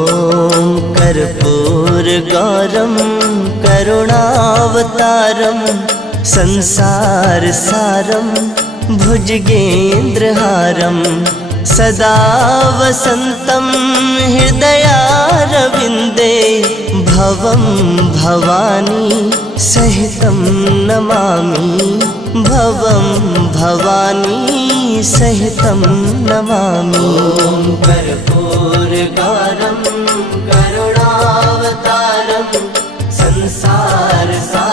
ॐ कर्पूरगौरं करुणावतारं संसारसारं भुजगेन्द्रहारं सदा वसन्तं हृदयारविन्दे भवं भवानी सहितं नमामि भवं भवानी सहितं नमामि। कर्पूरगौरं करुणावतारं संसारसारं